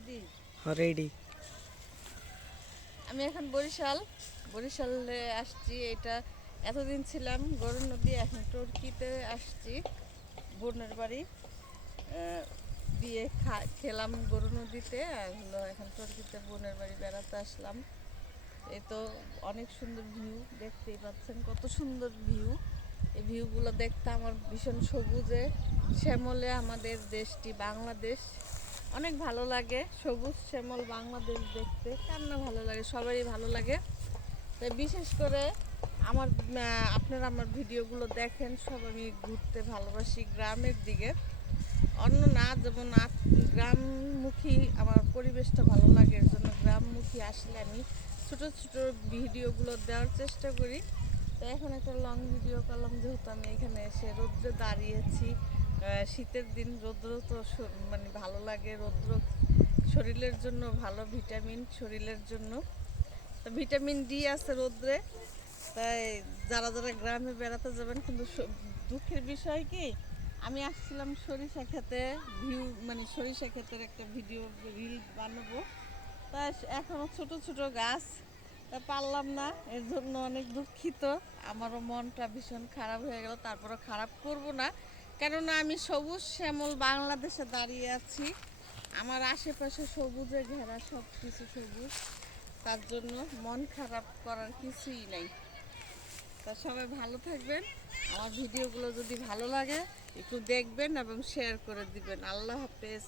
Ready? Ready. আমি এখন বরিশালে আসছি। এটা এতদিন ছিলাম গরুর নদী, এখন টর্কিতে আসছি বোনের বাড়ি। দিয়ে খেলাম গরু নদীতে, আর হলো এখন টর্কিতে বোনের বাড়ি বেড়াতে আসলাম। এই তো অনেক সুন্দর ভিউ, দেখতেই পাচ্ছেন কত সুন্দর ভিউ। এই ভিউগুলো দেখতে আমার ভীষণ সবুজে শ্যামলে আমাদের দেশটি বাংলাদেশ অনেক ভালো লাগে। সবুজ শ্যামল বাংলাদেশ দেখতে কার না ভালো লাগে, সবারই ভালো লাগে। তাই বিশেষ করে আমার আপনারা আমার ভিডিওগুলো দেখেন সব। আমি ঘুরতে ভালোবাসি গ্রামের দিকে, অন্য না, যেমন গ্রামমুখী আমার পরিবেশটা ভালো লাগে, এর জন্য গ্রামমুখী আসলে আমি ছোট ছোট ভিডিওগুলো দেওয়ার চেষ্টা করি। তো এখন একটা লং ভিডিও করলাম, যেহেতু আমি এখানে এসে রৌদ্রে দাঁড়িয়েছি। শীতের দিন রৌদ্র তো মানে ভালো লাগে, রৌদ্র শরীরের জন্য ভালো, ভিটামিন শরীরের জন্য। তো ভিটামিন ডি আছে রৌদ্রে। তাই যারা যারা গ্রামে বেড়াতে যাবেন, কিন্তু দুঃখের বিষয় কি, আমি আসছিলাম সরিষা খেতে, ভিউ মানে সরিষা ক্ষেতের একটা ভিডিও রিল বানাবো। তা এখনও ছোট ছোট গাছ, তা পারলাম না, এর জন্য অনেক দুঃখিত। আমারও মনটা ভীষণ খারাপ হয়ে গেল, তারপরও খারাপ করব না, কেননা আমি সবুজ শ্যামল বাংলাদেশে দাঁড়িয়ে আছি। আমার আশেপাশে সবুজে ঘেরা, সব কিছু সবুজ, তার জন্য মন খারাপ করার কিছুই নাই। তা সবাই ভালো থাকবেন। আমার ভিডিওগুলো যদি ভালো লাগে একটু দেখবেন এবং শেয়ার করে দিবেন। আল্লাহ হাফেজ।